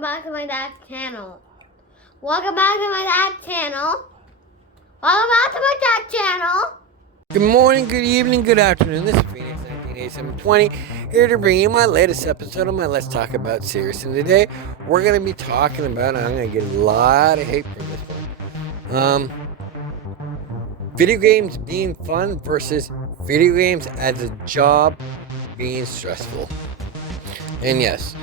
Back to my dad's channel. Welcome back to my dad's channel. Welcome back to my dad's channel. Good morning, good evening, good afternoon. This is Phoenix 198720 here to bring you my latest episode of my Let's Talk About series. And today we're going to be talking about, I'm going to get a lot of hate from this one. Video games being fun versus video games as a job being stressful. And yes,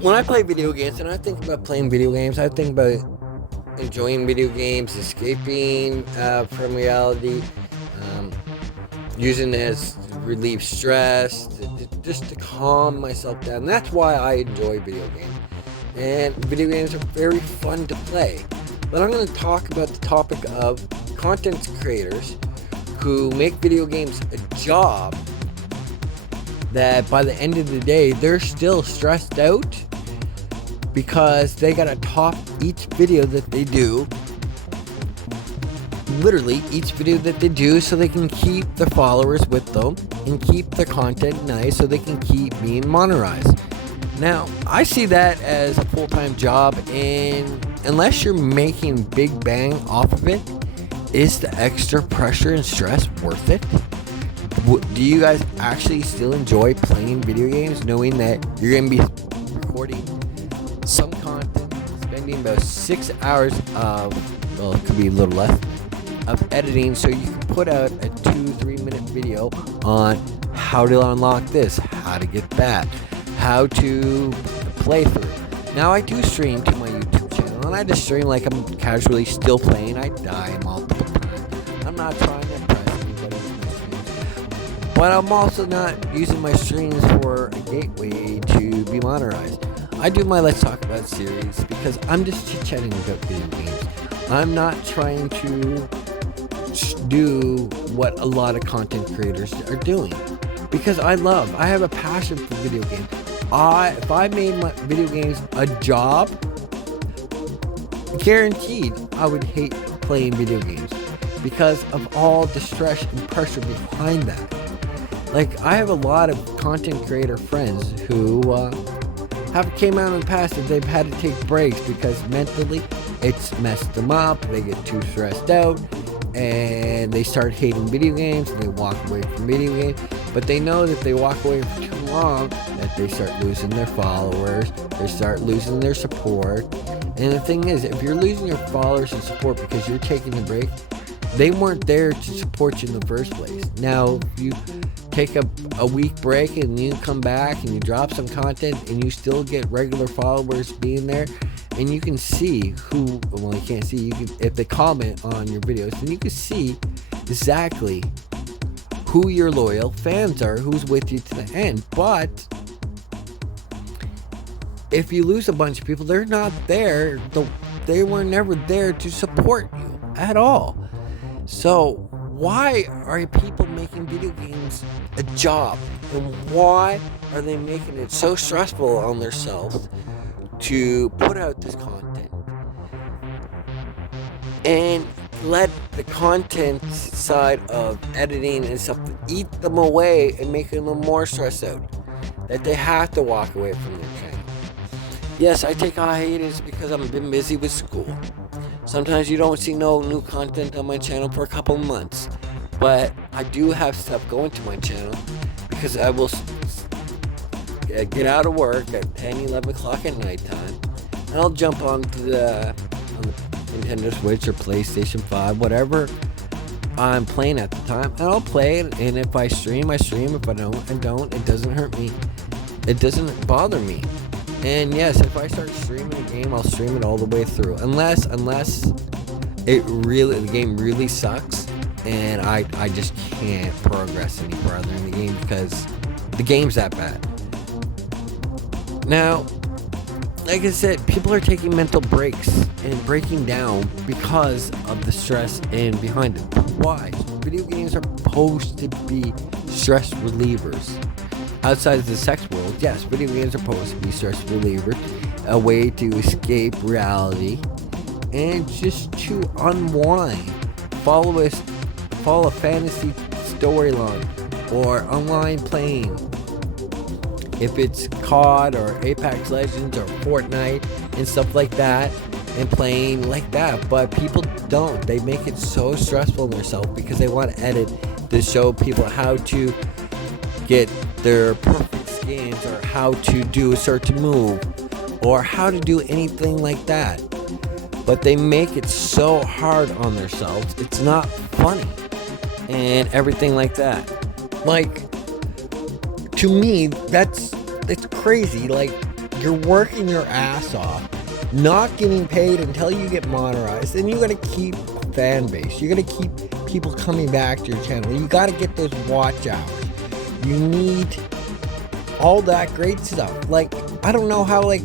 when I play video games and I think about playing video games, I think about enjoying video games, escaping from reality, using it as relieve stress, just to calm myself down. That's why I enjoy video games. And video games are very fun to play. But I'm going to talk about the topic of content creators who make video games a job that by the end of the day, they're still stressed out because they got to top each video that they do. Literally each video that they do, so they can keep the followers with them and keep the content nice so they can keep being monetized. Now, I see that as a full-time job, and unless you're making big bang off of it, is the extra pressure and stress worth it? Do you guys actually still enjoy playing video games knowing that you're going to be recording some content, spending about 6 hours of, well, it could be a little less, of editing so you can put out a 2-3 minute video on how to unlock this, how to get that, how to play through. Now I do stream to my YouTube channel, and I just stream like I'm casually still playing. I die multiple times. I'm not trying to impress anybody with my streams, but I'm also not using my streams for a gateway to be monetized. I do my Let's Talk About series because I'm just chit-chatting about video games. I'm not trying to do what a lot of content creators are doing, because I have a passion for video games. If I made my video games a job, guaranteed I would hate playing video games because of all the stress and pressure behind that. Like, I have a lot of content creator friends who have came out in the past that they've had to take breaks because mentally it's messed them up. They get too stressed out and they start hating video games and they walk away from video games. But they know that they walk away for too long that they start losing their followers, they start losing their support. And the thing is, if you're losing your followers and support because you're taking a break, they weren't there to support you in the first place. Now, if you take a week break and you come back and you drop some content and you still get regular followers being there, and you can see who, well, you can't see, you can, if they comment on your videos, then you can see exactly who your loyal fans are, who's with you to the end. But if you lose a bunch of people, they're not there, they were never there to support you at all. So why are people making video games a job, and why are they making it so stressful on themselves to put out this content and let the content side of editing and stuff eat them away and making them more stressed out that they have to walk away from their channel? Yes, I take a hiatus because I've been busy with school. Sometimes you don't see no new content on my channel for a couple months, but I do have stuff going to my channel because I will get out of work at 10, 11 o'clock at nighttime, and I'll jump on the Nintendo Switch or PlayStation 5, whatever I'm playing at the time, and I'll play it. And if I stream, I stream. If I don't, it doesn't hurt me. It doesn't bother me. And yes, if I start streaming a game, I'll stream it all the way through, unless the game really sucks and I just can't progress any further in the game because the game's that bad. Now, like I said, people are taking mental breaks and breaking down because of the stress and behind it. Why? Video games are supposed to be stress relievers. Outside of the sex world, yes, video games are supposed to be stress relievers, a way to escape reality and just to unwind, follow a fantasy storyline or online playing if it's COD or Apex Legends or Fortnite and stuff like that, and playing like that. But people don't. They make it so stressful on themselves because they want to edit to show people how to get their perfect skins or how to do a certain move or how to do anything like that. But they make it so hard on themselves. It's not funny and everything like that. Like, to me, it's crazy. Like, you're working your ass off, not getting paid until you get monetized, and you gotta keep a fan base. You gotta keep people coming back to your channel. You gotta get those watch hours. You need all that great stuff. Like, I don't know how like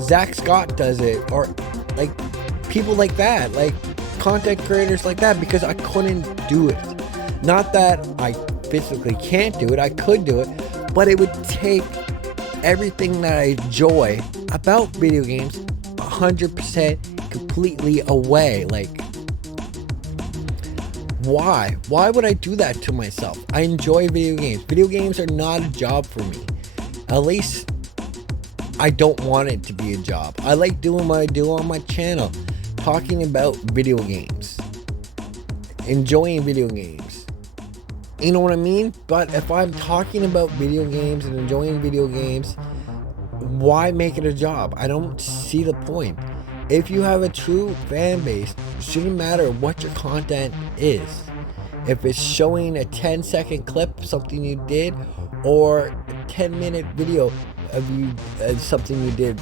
Zach Scott does it, or like people like that, like content creators like that, because I couldn't do it. Not that I physically can't do it, I could do it, but it would take everything that I enjoy about video games 100% completely away. Like, why would I do that to myself? I enjoy video games. Video games are not a job for me. At least I don't want it to be a job. I like doing what I do on my channel, talking about video games, enjoying video games. You know what I mean? But if I'm talking about video games and enjoying video games, why make it a job? I don't see the point. If you have a true fan base, it shouldn't matter what your content is. If it's showing a 10-second clip, something you did, or a 10-minute video of you something you did,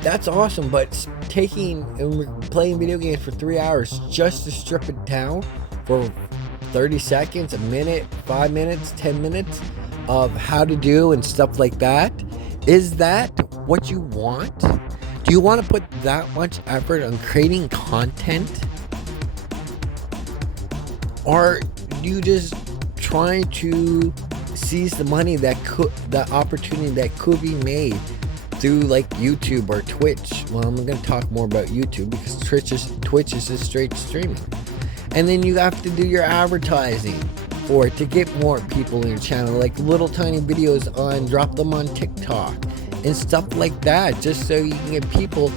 that's awesome. But taking and playing video games for 3 hours just to strip it down for 30 seconds, a minute, 5 minutes, 10 minutes of how to do and stuff like that, is that what you want? Do you want to put that much effort on creating content? Or do you just trying to seize the money the opportunity that could be made through like YouTube or Twitch? Well, I'm going to talk more about YouTube because Twitch is just straight streaming. And then you have to do your advertising for it to get more people in your channel, like little tiny videos on, drop them on TikTok and stuff like that, just so you can get people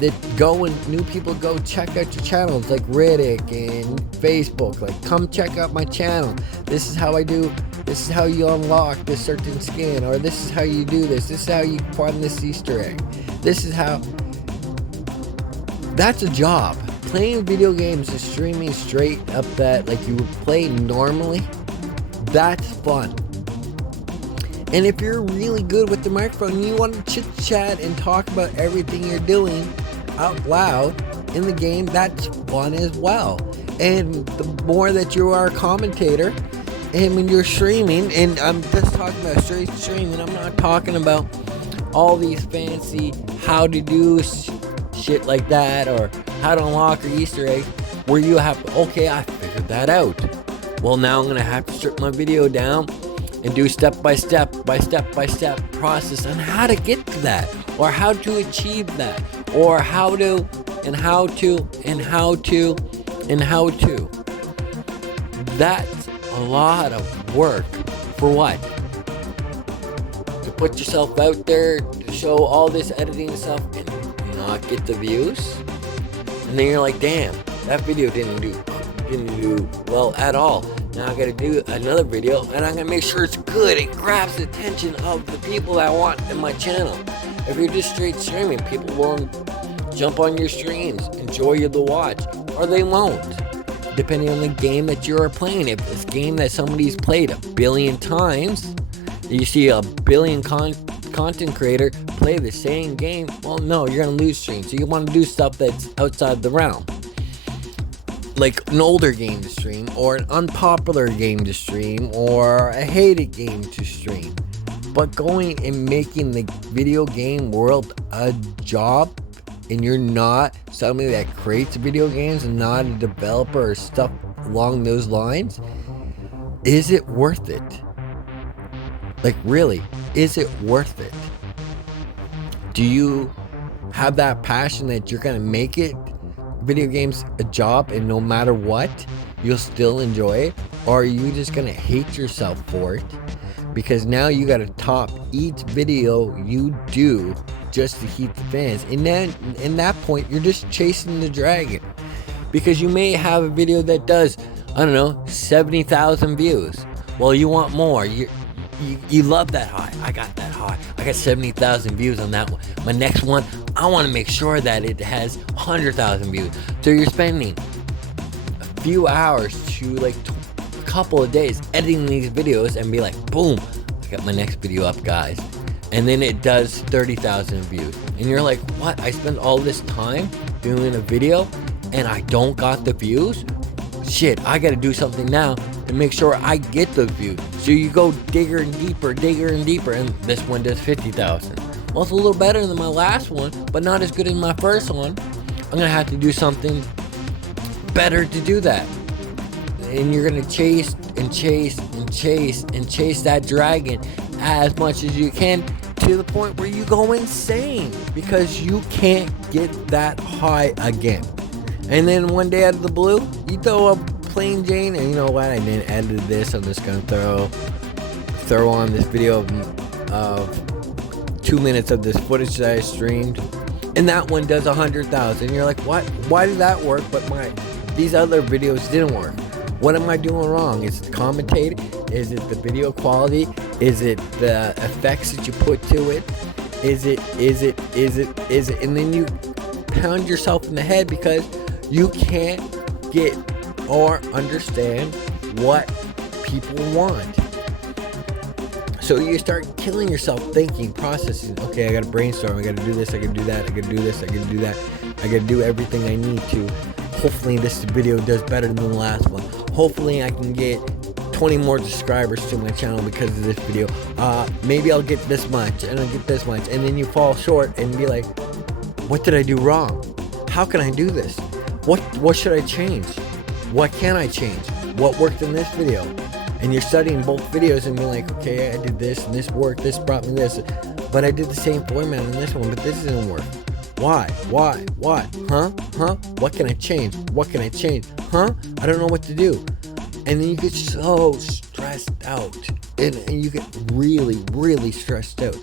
that go, and new people go check out your channels, like Riddick and Facebook, like, come check out my channel. This is how I do, this is how you unlock this certain skin, or this is how you do this is how you find this Easter egg. This is how, that's a job. Playing video games and streaming straight up that like you would play normally, that's fun. And if you're really good with the microphone and you want to chit chat and talk about everything you're doing out loud in the game, that's fun as well. And the more that you are a commentator, and when you're streaming, and I'm just talking about straight streaming, I'm not talking about all these fancy how to do shit like that, or how to unlock or Easter egg, where you have, okay, I figured that out. Well, now I'm gonna have to strip my video down and do step by step process on how to get to that, or how to achieve that, or how to. That's a lot of work for what? To put yourself out there, to show all this editing stuff and not get the views? And then you're like, damn, that video didn't do well at all. Now I gotta do another video, and I'm gonna make sure it's good. It grabs the attention of the people that I want in my channel. If you're just straight streaming, people will jump on your streams, enjoy the watch, or they won't, depending on the game that you're playing. If it's a game that somebody's played 1 billion times, you see 1 billion content creator play the same game, well, no, you're gonna lose streams. So you want to do stuff that's outside the realm, like an older game to stream, or an unpopular game to stream, or a hated game to stream. But going and making the video game world a job, and you're not somebody that creates video games and not a developer or stuff along those lines, is it worth it? Like, really, is it worth it? Do you have that passion that you're gonna make it, video games, a job, and no matter what, you'll still enjoy it? Or are you just gonna hate yourself for it because now you got to top each video you do just to keep the fans. And then in that point, you're just chasing the dragon, because you may have a video that does, I don't know, 70,000 views. Well, you want more. You love that high. I got that high. I got 70,000 views on that one. My next one, I want to make sure that it has 100,000 views. So you're spending a few hours to like a couple of days editing these videos and be like, boom, I got my next video up, guys. And then it does 30,000 views. And you're like, what? I spent all this time doing a video and I don't got the views? Shit, I got to do something now to make sure I get the views. So you go digger and deeper, and this one does 50,000. Well, it's a little better than my last one, but not as good as my first one. I'm gonna have to do something better to do that. And you're gonna chase that dragon as much as you can, to the point where you go insane because you can't get that high again. And then one day out of the blue, you throw a plain Jane, and you know what? I didn't edit this. I'm just gonna throw on this video of 2 minutes of this footage that I streamed, and that one does 100,000. You're like, what? Why did that work? But these other videos didn't work. What am I doing wrong? Is it the commentating? Is it the video quality? Is it the effects that you put to it? Is it? And then you pound yourself in the head because you can't get or understand what people want. So you start killing yourself thinking, processing, okay, I gotta brainstorm, I gotta do this, I gotta do that, I gotta do this, I gotta do that, I gotta do everything I need to. Hopefully this video does better than the last one. Hopefully I can get 20 more subscribers to my channel because of this video. Maybe I'll get this much, and I'll get this much, and then you fall short and be like, what did I do wrong? How can I do this? What should I change? What can I change? What worked in this video? And you're studying both videos and being like, okay, I did this and this worked, this brought me this, but I did the same format in this one, but this didn't work. Why? Huh? What can I change? What can I change? Huh? I don't know what to do. And then you get so stressed out, and you get really stressed out.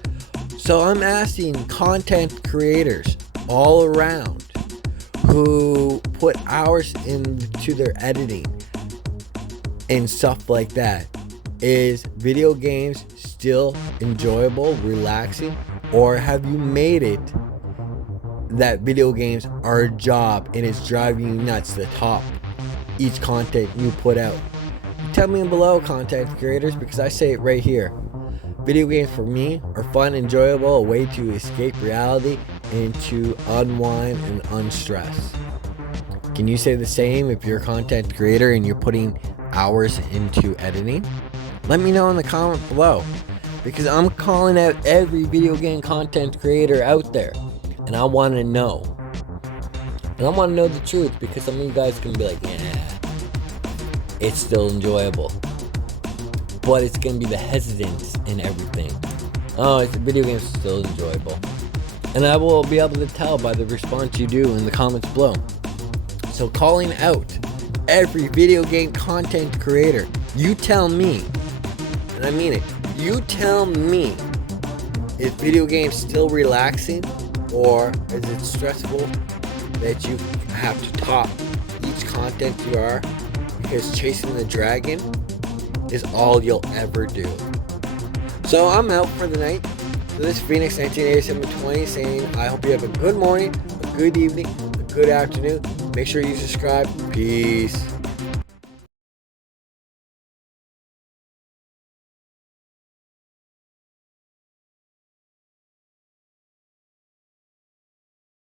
So I'm asking content creators all around who put hours into their editing and stuff like that, is video games still enjoyable, relaxing, or have you made it that video games are a job and it's driving you nuts to top each content you put out? Tell me below, content creators, because I say it right here. Video games for me are fun, enjoyable, a way to escape reality and to unwind and unstress. Can you say the same if you're a content creator and you're putting hours into editing? Let me know in the comment below, because I'm calling out every video game content creator out there, and I want to know. And I want to know the truth, because some of you guys can be like, yeah, it's still enjoyable, but it's going to be the hesitance in everything. Oh, it's video games still enjoyable. And I will be able to tell by the response you do in the comments below. So calling out every video game content creator, you tell me, and I mean it, you tell me, is video games still relaxing, or is it stressful that you have to top each content you are, because chasing the dragon is all you'll ever do. So I'm out for the night. So this is Phoenix 1987-20 saying, I hope you have a good morning, a good evening, a good afternoon. Make sure you subscribe. Peace.